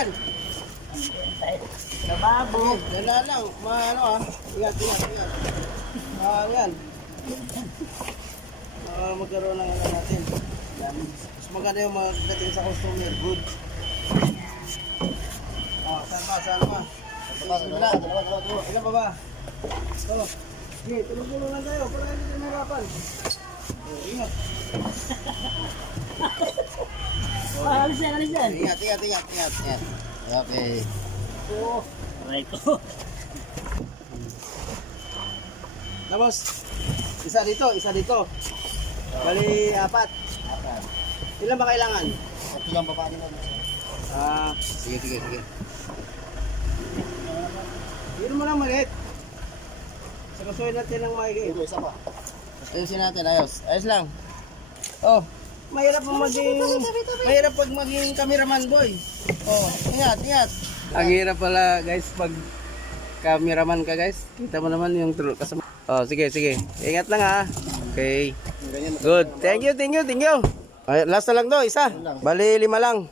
yan. Nababo. Ganda lang. Ano ah. Ingat. Yan. Magkaroon ng ano natin. Yan. Mas maganda yung magdating sa customer. Good. Saan pa? Dalawa. Ilan pa ba? Ito. Sige, tulong-tulong lang tayo para hindi tayo mahirapan. Ingat. Alis yan. Ingat. Okay. Aray ko. Tapos, isa dito. Bali, 4. Ilan ba kailangan? Ito lang baba nila. Sige. Hindi mo lang maliit. Sakusuhin natin ng maigi. Ito, isa pa. Ayusin natin, ayos lang. Oh, mahirap pag maging cameraman boy. Oh, ingat. Ang hirap pala guys pag cameraman ka guys. Kita mo naman yung true kasama. Oh, sige. Ingat lang ha. Okay. Good. Thank you. Ay, last na lang to, isa. Bali 5 lang.